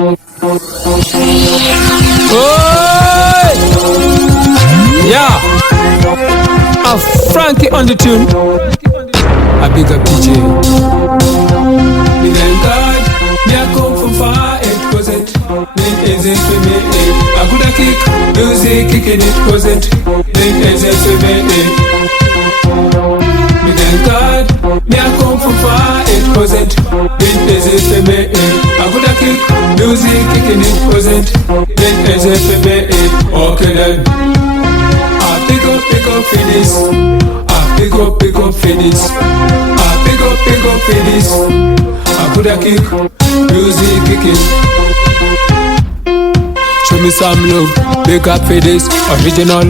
Oh, yeah. Frankie on the tune. A big up DJ. Me thank God, me I come from far, it wasn't. Link isn't for me, I could have kick, music kicking it wasn't. Link isn't for me, Me thank God, me I come from far, it wasn't. Link isn't for me, I could have kick, music kicking it wasn't. Link isn't for me, okay then. I pick up for this. Pick up for this. Pick up for this. I coulda kick, music kicking. Show me some love, pick up for this. Original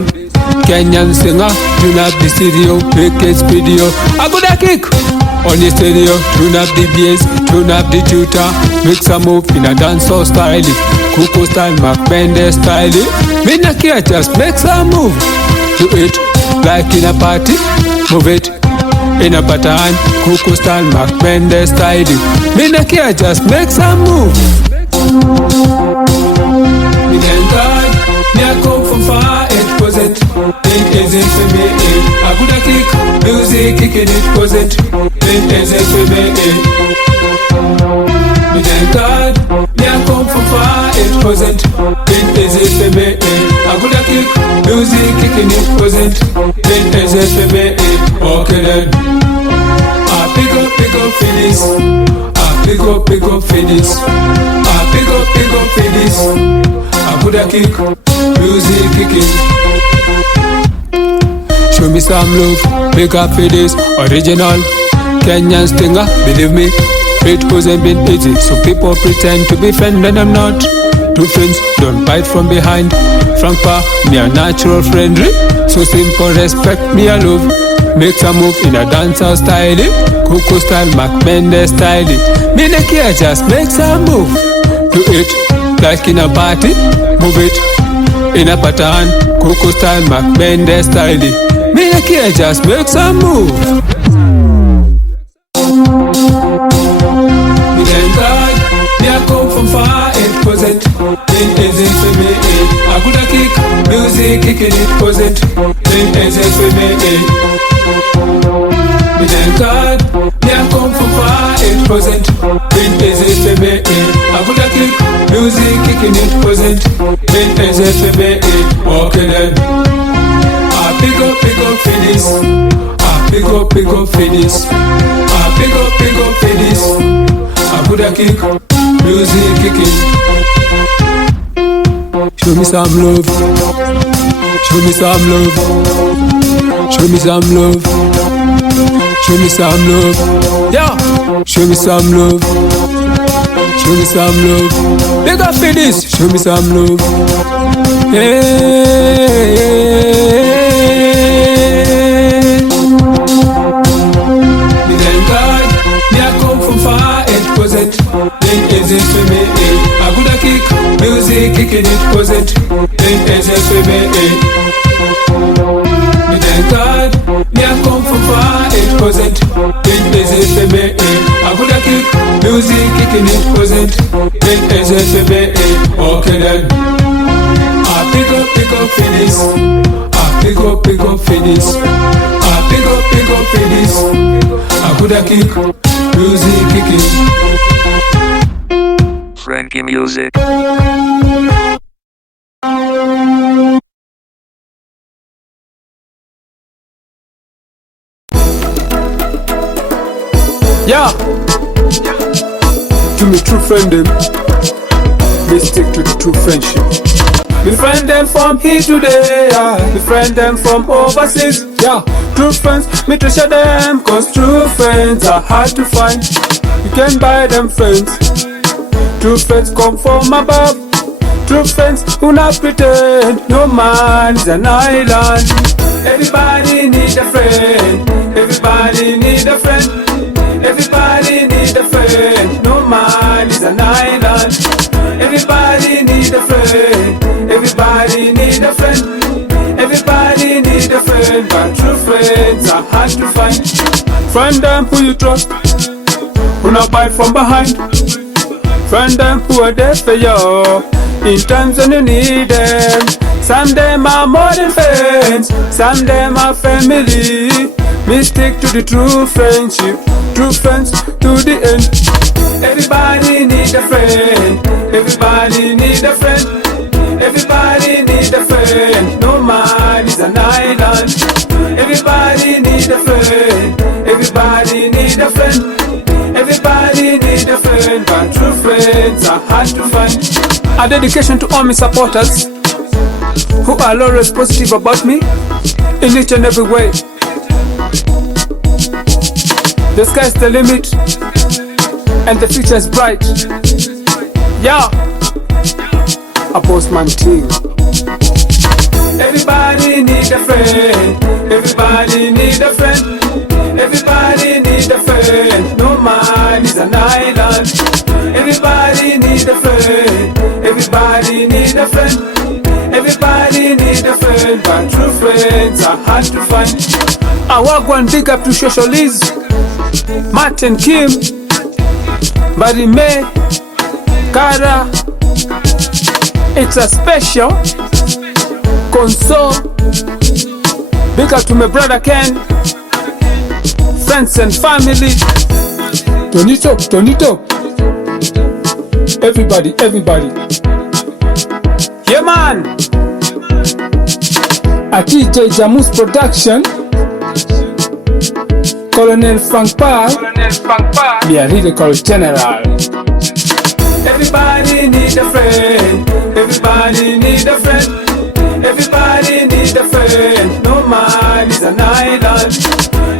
Kenyan singer, tune up the studio, make it video. I coulda kick on the studio, tune up the bass, tune up the tutor. Make some move in a dancehall style, Coco style, Mac Bender style. Me not care, just make some move. Do it like in a party. Move it in a pattern, Coco style, Mac Bender style. Me no care, just make some move. Me thank God, me I come from far, it wasn't. It isn't for me, I coulda kick, music kicking it wasn't. It isn't for me, Me thank God, me I come from far, it wasn't. It isn't for me, I coulda kick, music kicking it wasn't. It isn't for me, okay then. I pick up for this. I pick up for this. I pick up for this. I coulda kick, music kicking. Show me some love, pick up for this. Original Kenyan stinger, believe me, it hasn't been easy. So people pretend to be friends when I'm not. Two friends don't bite from behind. Frank Pa, me a natural friendly. So simple, respect me a love. Make some move in a dancer style, Coco style, Mac Bender style. Me no care, just make some move. Do it like in a party. Move it in a pattern, Coco style, Mac Bender style. Me no care, just make some move. Me thank God, me I come from far, it wasn't. It isn't for me, I coulda kick, music kicking it wasn't. It isn't for me, Me thank God, me I come from far, it wasn't. It isn't for me, I coulda kick, music kicking it wasn't. It isn't for me, okay then. I pick up for this. I pick up for this. I pick up for this. I coulda kick, music kicking. Show me some love. Show me some love. Show me some love. Show me some love. Yeah. Show me some love. Show me some love. Big up for this. Show me some love. Hey. Me thank God, me I come from far, it wasn't. It isn't for me, I coulda kick, music kicking it wasn't. It isn't for me, Me thank God, me I come from far, it wasn't. It isn't for me, I coulda kick, music kicking it wasn't. It isn't for me, okay then. I pick up for this. I pick up for this. I pick up for this. I coulda kick, music kicking. Frankie Music. Yeah. To me true friend them, we stick to the true friendship. We friend them from here today, yeah. We friend them from overseas, yeah. True friends, me treasure them, cause true friends are hard to find. You can buy them friends. True friends come from above. True friends who not pretend. No man is an island. Everybody need a friend. Everybody need a friend. Everybody need a friend. No man is an island. Everybody need a friend. Everybody need a friend. Everybody need a friend. But true friends are hard to find. Friend them who you trust, who not bite from behind. Friend them who are there for you in times when you need them. Some them are more than friends, some them are family. Me stick to the true friendship, true friends to the end. Everybody need a friend, everybody need a friend, everybody need a friend. No man is an island. Everybody need a friend, everybody need a friend, everybody need a friend. But true friends are hard to find. A dedication to all my supporters who are always positive about me in each and every way. The sky's the limit and the future is bright. Yeah, a postman team. Everybody need a friend, everybody need a friend, everybody need a friend. No man is an island. Everybody need a friend, everybody need a friend, everybody need a friend. But true friends are hard to find. I walk one big up to Shosholiz, Martin Kim, Barry May, Kara. It's a special console. Big up to my brother Ken, friends and family. Tonito, everybody. Yeah man, a TJ Jamus production. Colonel Frank Park, the lyrical general. Everybody need a friend, everybody need a friend, everybody need a friend. No man is an island.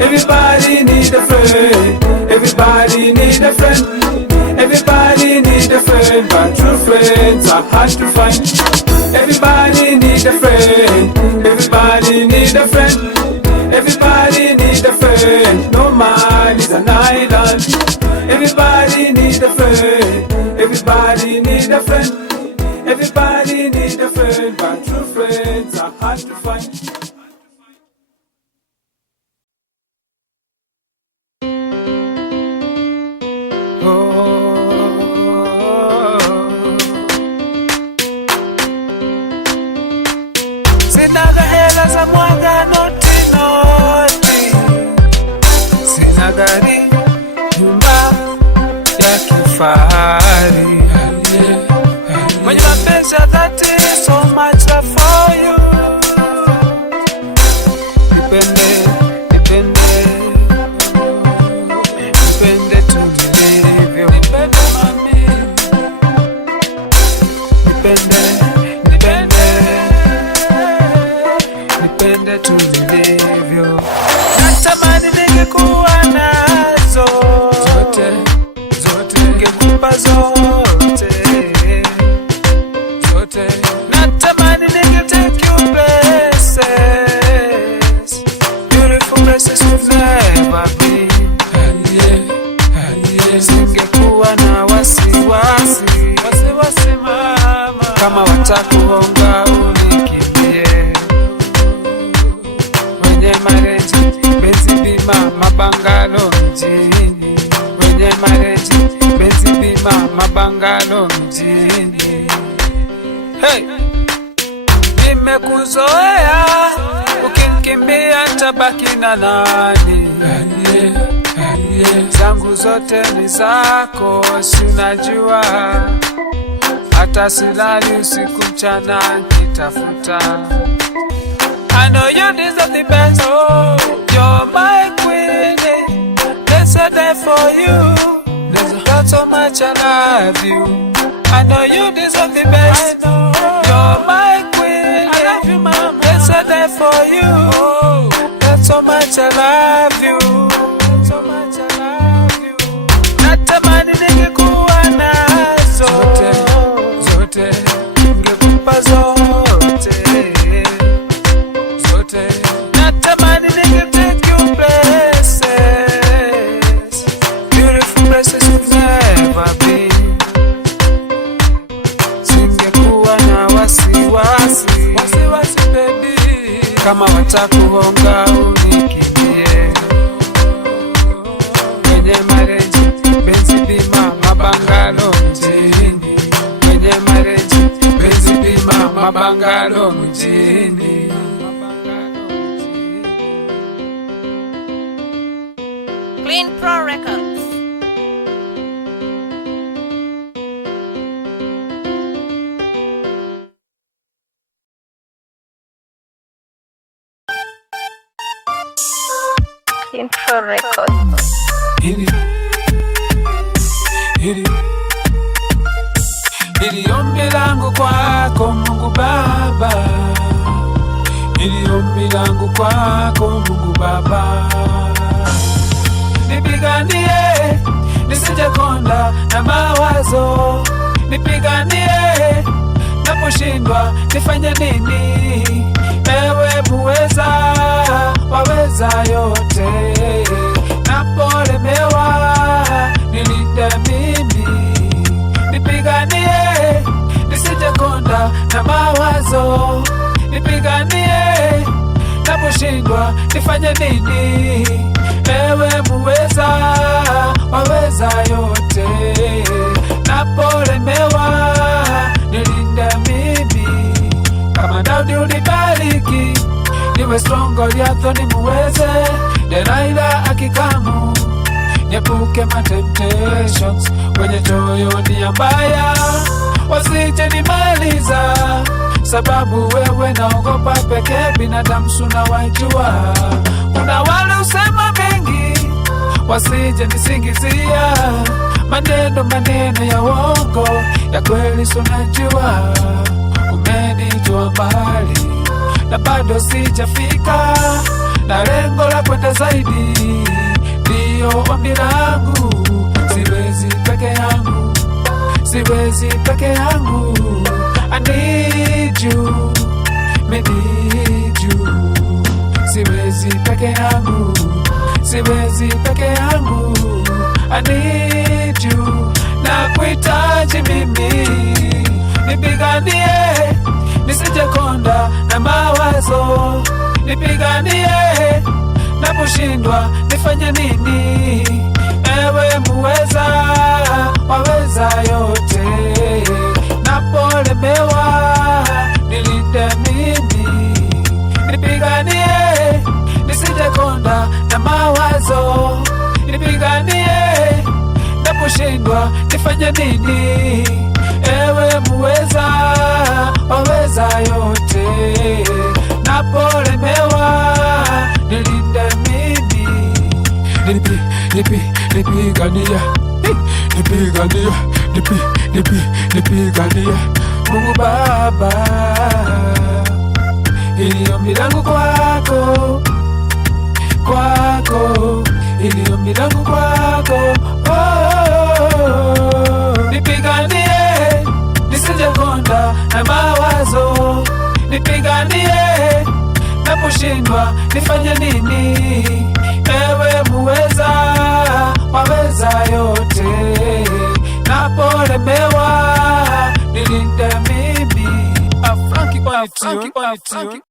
Everybody need a friend, everybody need a friend, everybody need a friend. But true friends are hard to find. Everybody need a friend, everybody need a friend, everybody need a friend. No man is an island. Everybody need a friend, everybody need a friend, everybody need a friend. But true friends are hard to find. Sinaga hela za mwaga noti, sina gari, nyumba ya kifahari, mwenye mapenzi ya dhati, so much love for you. Nipende tu nilivyo, nipende mami, nipende tu nilivyo. Natamani ningekuwa nazo zote, ningekupa zote. Natamani ningetake you places, beautiful places you've never been. Singekuwa na wasiwasi mama, kama watakuhonga unikimbie. Wenye mareji, benzi bima, mabangalo mjini. Wenye mareji, benzi bima, mabangalo mjini. Hey! Nimekuzoea, ukinikimbia nitabaki na nani? Zangu zote ni zako, si unajua. Hata silali usiku mchana nikitafuta. I know you deserve the best, oh, you're my queen. There's a day for you, there's got so much I love you. I know you deserve the best, you're my queen. I love you mama, there's a day for you, there's so much I love you, so much I love you. Natamani ningekuwa nazo zote, ningekupa zote. Natamani ningetake you places, beautiful places you've never been. Singekuwa na wasiwasi baby, kama watakuhonga unikimbie. Wenye mareji, benzi bima, mabangalo mjini. Mapangalo mjini. Clean Pro Records. Clean Pro Records. Hili ombi langu kwako Mungu Baba, hili ombi langu kwako Mungu Baba. Nipiganie nisijekonda na mawazo, nipiganie naposhindwa nifanye nini? Ewe muweza, waweza yote, napolemewa nilinde mimi. Nipiganie nisijekonda na mawazo, nipiganie naposhindwa nifanye nini? Ewe muweza, waweza yote, napolemewa nilinde mimi. Kama Daudi unibariki, niwe strong Goliath nimuweze. Delilah akikamu, niepuke ma temptations, wenye choyo nia mbaya wasije nimaliza. Sababu wewe naogopa pekee, binadamu suna wajua. Kuna wale usema mengi wasije nisingizia, maneno ya uongo, ya kweli sunajua. Umenitoa mbali na bado sijafika, na lengo la kwenda zaidi ndio ombi langu. Siwezi peke yangu, siwezi peke yangu. I need you, me need you. Siwezi peke yangu, siwezi peke yangu. I need you, nakuhitaji mimi. Nipiganie nisijekonda na mawazo, nipiganie naposhindwa nifanye nini? Ewe muweza, waweza yote, napolemewa nilinde mimi. Nipiganie nisijekonda na mawazo, nipiganie naposhindwa nifanye nini? Ewe muweza, waweza yote, napolemewa nilinde mimi. Nipigania Mungu Baba, hili ombi langu kwako, hili ombi langu kwako. Nipiganie nisijekonda na mawazo, nipiganie naposhindwa nifanye nini? Ewe muweza, waweza yote, napolemewa nilinde mimi. Frankie on it.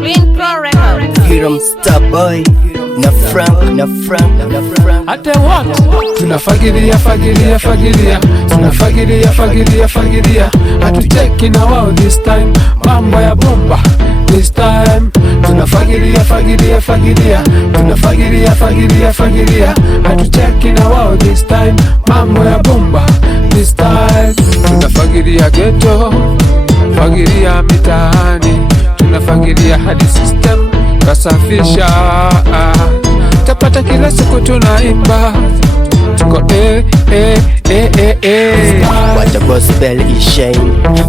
Clean Pro Records. Hiram Star Boy na Frank. Ate what? Tunafagilia, tunafagilia. Hatucheki na wao this time, mambo ya bomba this time. Tunafagilia, tunafagilia. Hatucheki na wao this time, mambo ya bomba this time. Tunafagilia ghetto, fagilia mitaani, tunafagilia hadi system kasafisha. Tapata kila siku tunaimba, tuko Wacha gospel ishine,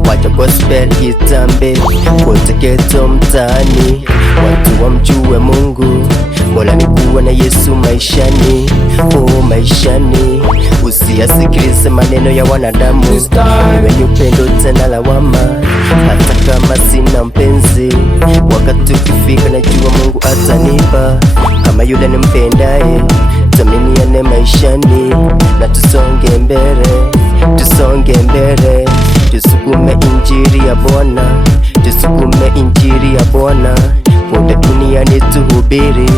wacha gospel itambe kote ghetto mtaani, watu wamjue Mungu. Mola ni kuwa na Yesu maishani, maishani. Usiyasikilize maneno ya wanadamu, wenye upendo tena lawama. Hata kama sina mpenzi, wakati ukifika najua Mungu atanipa. Kama yule nimpendaye, taminiane maishani, na tusonge mbele, tusukume injili ya Bwana, tusukume injili ya Bwana, kote duniani tuhubiri.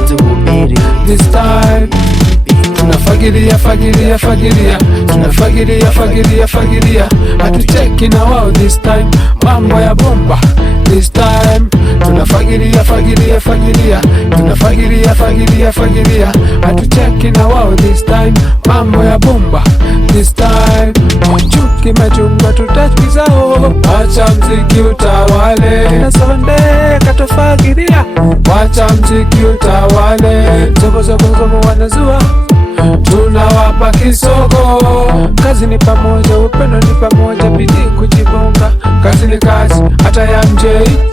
This time tunafagilia fagilia fagilia, tunafagilia fagilia fagilia, hatucheki na wao this time, mambo ya bomba this time, tunafagilia fagilia fagilia, tunafagilia fagilia fagilia, hatucheki na wao this time, mambo ya bomba this time. Chuki machunga tutaki zao, wacha mziki utawale, na sonde katofagilia, wacha mziki utawale, zogo zogo zogo wanazua, tunawapa kisogo. Kazi ni pamoja, upendo ni pamoja, bidii kujibonga, kazi ni kazi, hata ya MJ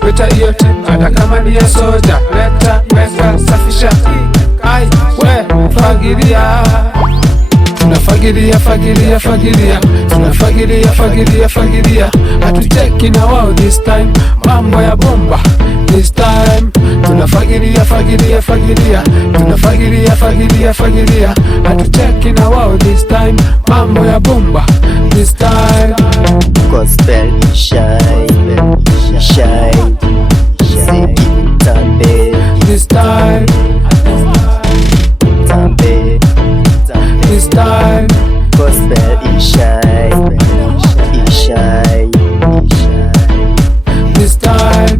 weta iyo tip, hata kama ni ya soja, leta weka safisha, ai we fagilia, tunafagilia fagilia fagilia, tunafagilia fagilia fagilia, hatucheki na wao this time, mambo ya bomba this time, tunafagilia fagilia fagilia, tunafagilia fagilia fagilia, hatucheki na wao this time, mambo ya bomba this time. Gospel shine, shine, ziki tambe This time, tambe, this time, gospel shine, shine, this time,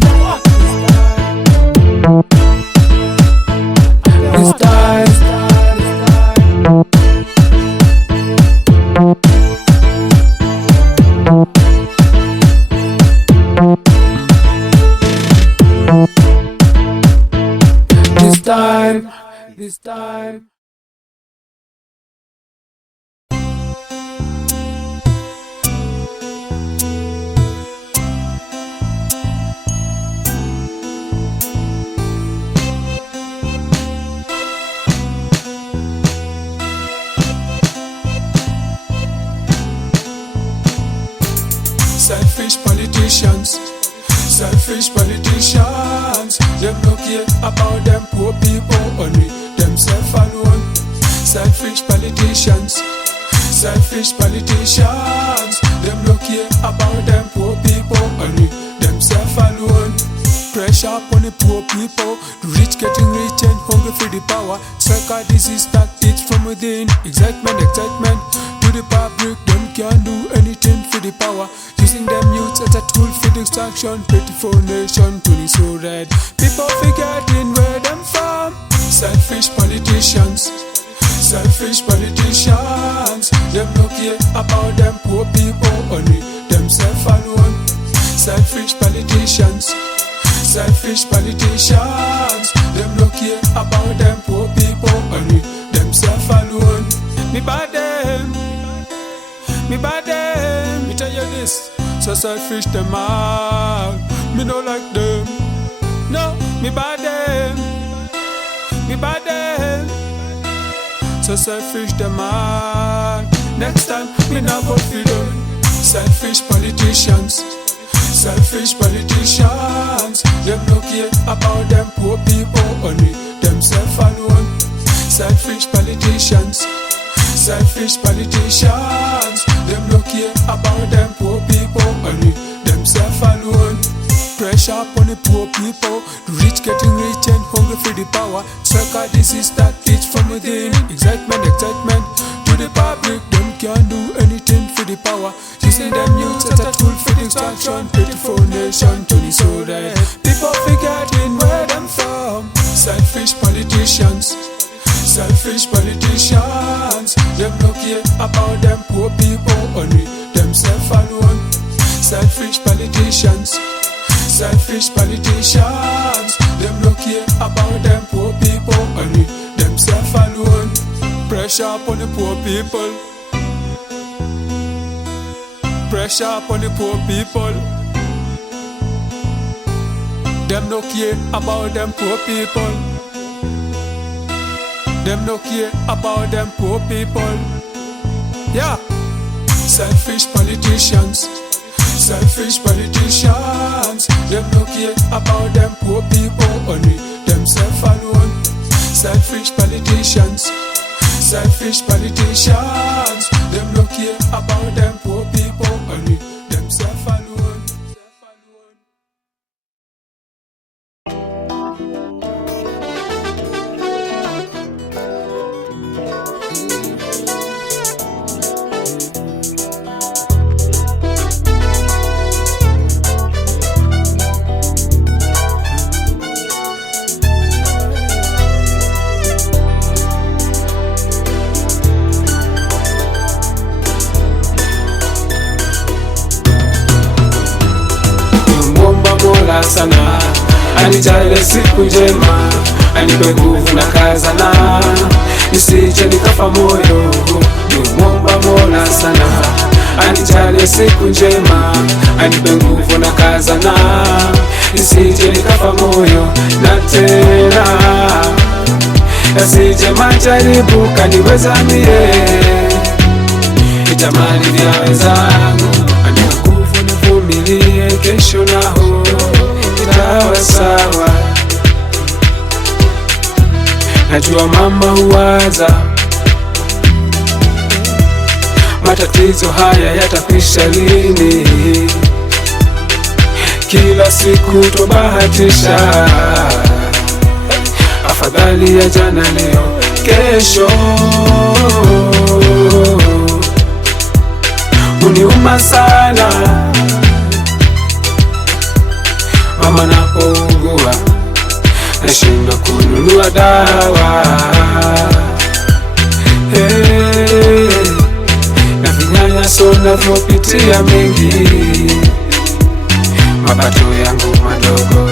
this time, this time, this time. Selfish politicians, selfish politicians, them no care about them poor people, only themselves alone. Selfish politicians, selfish politicians, them no care about them poor people, only themselves alone. Pressure upon the poor people, the rich getting rich and hungry for the power. Strike a disease that eats from within. Excitement, excitement to the public, them can't do anything for the power. Using them youths as a tool for distraction. Pitiful nation turning so red. People forgetting where them from. Selfish politicians, selfish politicians, them no care about them poor people, only themselves alone. Selfish politicians, selfish politicians, them no care about them poor people, only themselves alone. Me bad them, me bad them, me tell you this. So selfish them all, me no like them. No, me bad them, me bad them. So selfish them all. Next time, me not vote for them. Selfish politicians, selfish politicians, them no care about them poor people, only themselves alone. Selfish politicians, selfish politicians, them no care about them poor people, only themselves alone. Pressure upon the poor people, the rich getting rich and hungry for the power. Strike a disease that eats from within. Excitement, excitement to the public, them can't do anything for the power. Using them youths as a tool for distraction. Pitiful nation turning so red. People forgetting where them from. Selfish politicians, selfish politicians, them no care about them poor people, only themselves alone. Selfish politicians, selfish politicians, them no care about them poor people, only themselves alone. Pressure upon the poor people, pressure upon the poor people. Them no care about them poor people. Them no care about them poor people. Yeah. Selfish politicians, selfish politicians, them no care about them poor people, only themselves alone. Selfish politicians, selfish politicians, them no care about them poor people, only themselves alone. anijalie siku njema, anipe nguvu na kazana, nisije nikafa moyo, nimwomba Mola sana. Anijalie siku njema, anipe nguvu na kazana, nisije nikafa moyo, na tena yasije majaribu kaniweza mie, itamani vya wenzangu, anipe nguvu nivumilie, kesho naho itawa sawa. Najua mama huwaza matatizo haya yatakwisha lini, kila siku tobahatisha, afadhali ya jana leo kesho. Uniuma sana mama napougua, nashindwa kununua dawa, na vinyanyaso navyopitia mengi, mapato yangu madogo.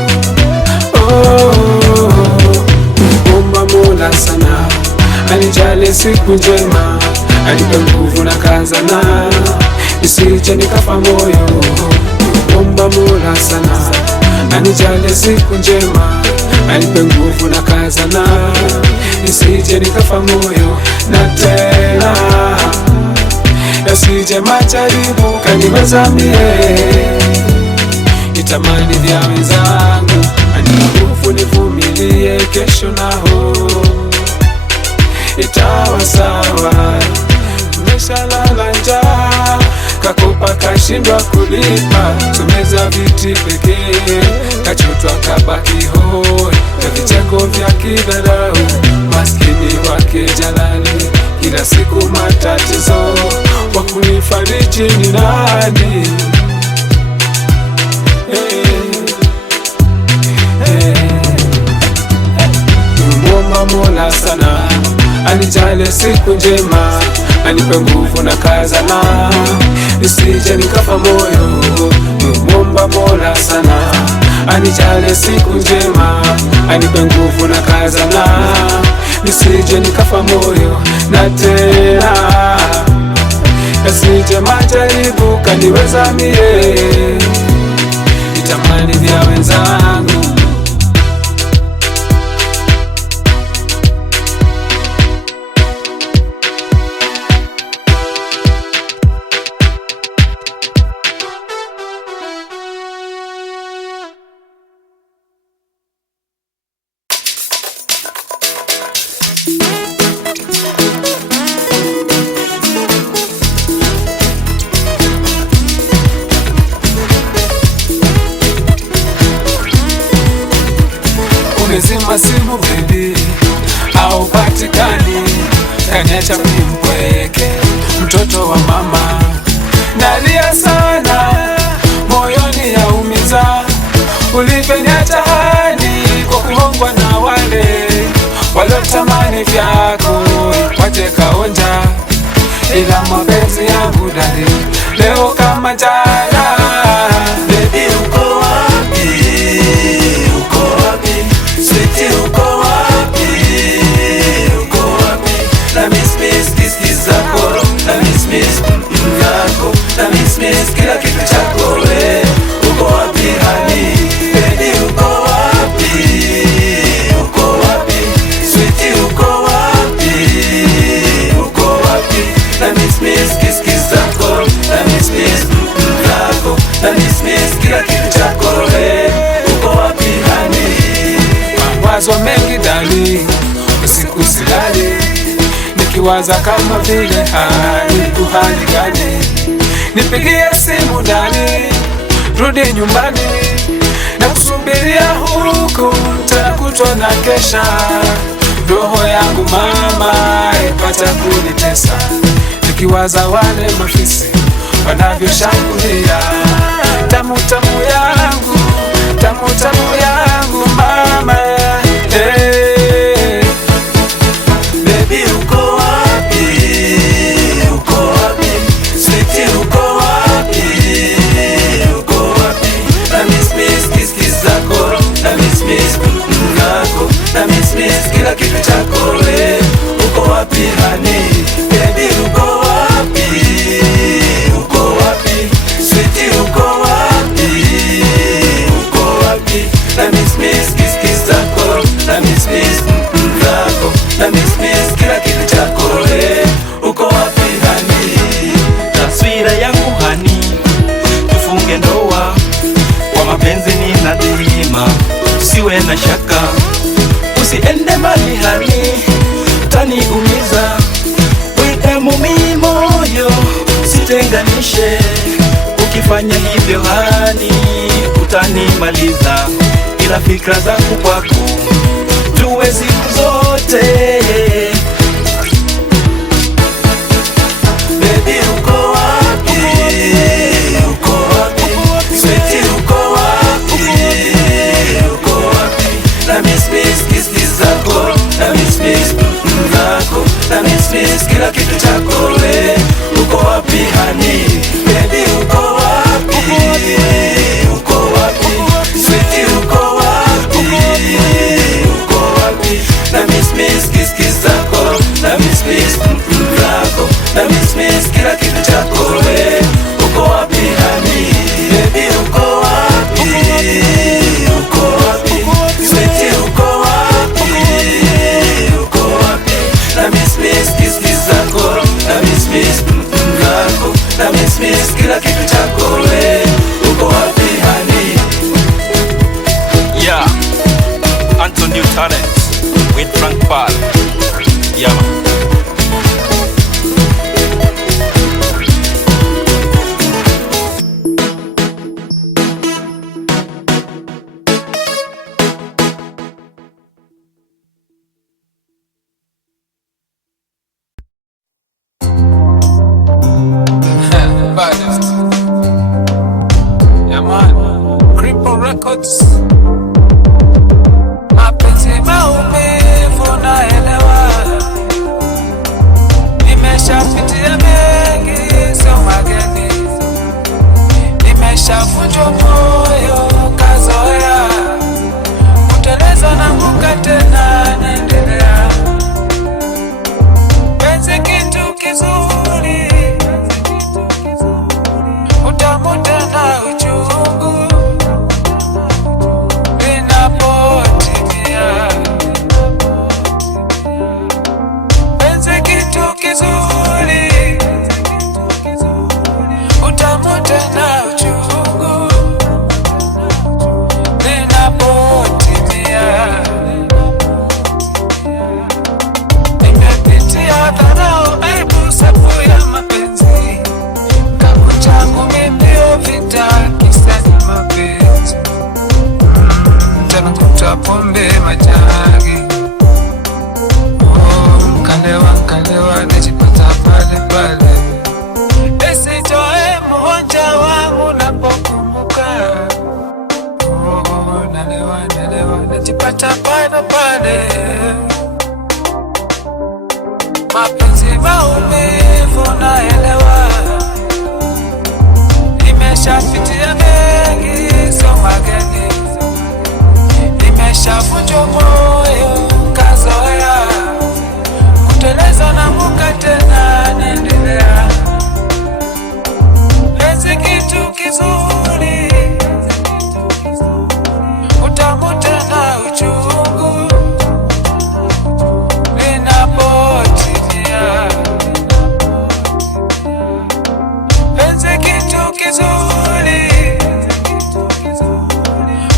Omba Mola sana, anijalie siku njema, anipe nguvu na kazana, nisije nikafa moyo. Omba Mola sana, anijalie siku njema, anipe nguvu na kazana, nisije nikafa moyo, na tena yasije majaribu kaniweza mie, itamani vya wenzangu, anipe nguvu nivumilie, kesho naho itawa sawa. Meshalala njaa, kakopa kashindwa kulipa, tumeza viti pekee, kachotwa kabaki hoi, na vicheko vya kidharau, maskini wake jalali, kila siku matatizo, wakunifariji ni nani? Nimwomba Mola sana, anijalie siku njema, anipe nguvu na kazana, nisije nikafa moyo. Nimwomba Mola sana, anijalie siku njema, anipe nguvu na kazana, nisije nikafa moyo, na tena yasije majaribu kaniweza mie, itamani vya wenzangu. Umezima simu baby, au patikani, kaniacha mpweke, mtoto wa mama, nalia sana, moyoni yaumiza, ulivyoniacha hadi kwa kuhongwa na wale waliotamani vyako, wache kaonja, ila mapenzi yangu dali leo kama jana. Baby uko wapi? Uko wapi? Sweetie uko wapi? Uko wapi? Na miss kiss zako, na miss yako, na miss kila kitu chako we. Uko wapi honey? Baby uko wapi? Uko wapi? Sweetie uko wapi? Uko wapi? Na miss kiss zako, na miss yako, na miss kila kitu chako we. Uko wapi honey? Mawazo mengi dali, usiku silali, nikiwaza kama vile hali gani, nipigie simu dali, rudi nyumbani, na kusubiria huku mchana kutwa na kesha, roho yangu mama ipata kunitesa, nikiwaza wale mafisi wanavyoshambulia tamu yangu, tamu yangu mama. Hey. Baby uko wapi? Uko wapi? Sweetie uko wapi? Uko wapi? Na miss kiss zako, na miss usitutenganishe. Ukifanya hivyo hani, utanimaliza. Ila fikra zangu kwako tuwe siku zote. Baby uko wapi? Uko wapi? Sweetie uko wapi? Uko wapi? Na miss kiss zako, na miss zako, na miss kila kitu chako we. Uko wapi honey? Baby uko wapi? Uko wapi? Sweetie uko wapi? Uko wapi? Na miss kiss zako, na miss zako, na miss kila kitu chako we. Uko wapi honey? Baby uko wapi? Uko wapi? Sweetie uko wapi? Uko wapi? Na miss kiss zako, na miss zako, na miss kila kitu chako we. Uko wapi honey? Yeah, Anton New Talent with Frank Paul. Yeah, man. Baddest. Yeah man, Cripple Records. Mapenzi maumivu naelewa, nimeshapitia mengi sio mageni, nimeshavunjwa moyo kazoea, kuteleza na kuka tena naendelea. Penzi kitu kizuri, utamu tena uchungu linapotimia. Penzi kitu kizuri, utamu tena uchungu linapotimia. Nimepitia dharau, aibu, sabu ya mapenzi. Kapu changu mimio vita, kisa ni mapenzi. Tena kuta pombe majagi. Kalewa, najipata pale pale. Nisitoe mmoja wangu napokumbuka. Nalewa, najipata pale pale. Mapenzi maumivu naelewa, nimeshapitia mengi sio mageni, nimeshavunjwa moyo kazoea, kuteleza na kuka tena naendelea. Penzi kitu kizuri, utamu tena uchungu linapotimia. Penzi kitu kizuri,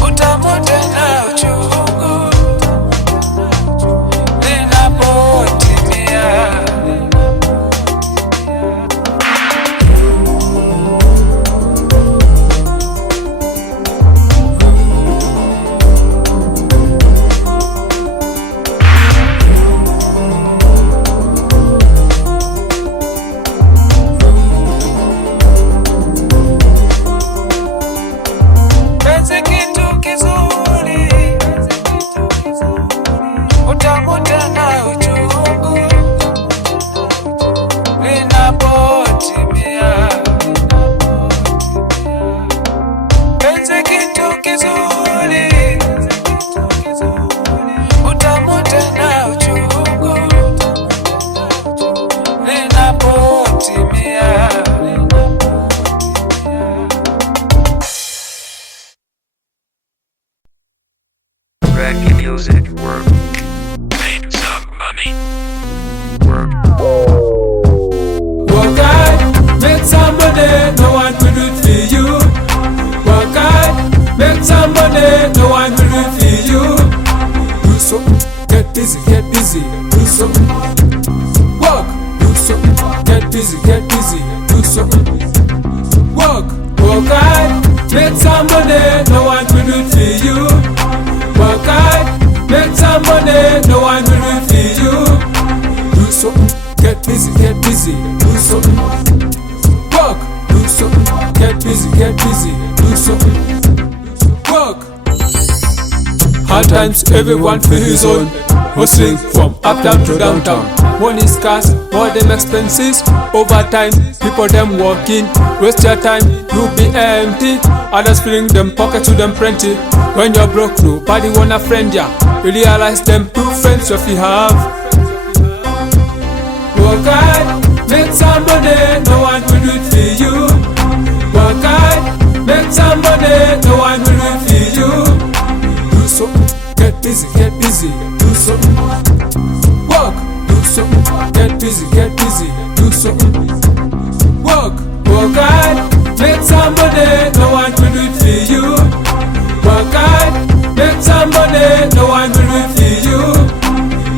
utamu tena uchungu linapotimia. Penzi kitu kizuri, utamu tena uchungu linapotimia. Penzi kitu kizuri, utamu tena uchungu linapotimia. Reggae music work. Made some money. Work. Work hard, make some money, no one to do it for you. Work hard, make some money, no one to do it for you. Do so, get busy, do so. Work, do so, get busy, do something. Work hard, make some money, no one will do it for you. Work hard, make some money, no one will do it for you. Do something, get busy, do something. Work, do something, get busy, do something. Work. Hard times, everyone for his own. Hustling from uptown to downtown. Money scarce, more them expenses. Overtime, people them working. Waste your time, you be empty. Others filling them pockets to them plenty. When you're broke, nobody wanna friend ya. You realize them true friends if you have. Work hard, make some money, no one will do it for you. Work hard, make some money, no one will do it for you. Do something, get busy, do something. Work, do something, get busy, do something. Work hard, make some money, no one will do it for you. Work hard, make some money, no one will do it for you.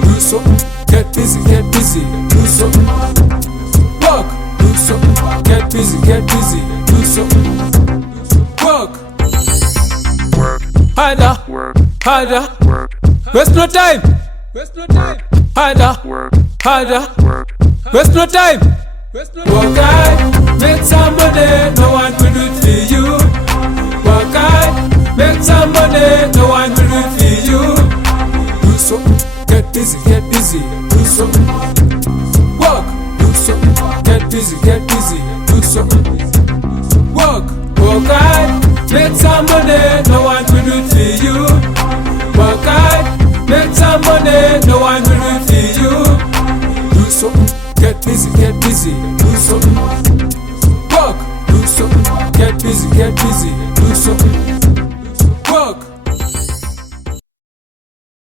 Do something, get busy, do something. Work, do something, get busy, do something. Work, harder, waste no time, harder, waste no time. Work hard, make some money, no one will do it for you. Work hard, make some money, no one will do it for you. Do something, get busy, do something. Work, do something, get busy, do something. Work hard, make some money, no one will do it for you. Work hard, make some money, no one will do it for you. Do something, get busy, do something. Work, do something, get busy, do something.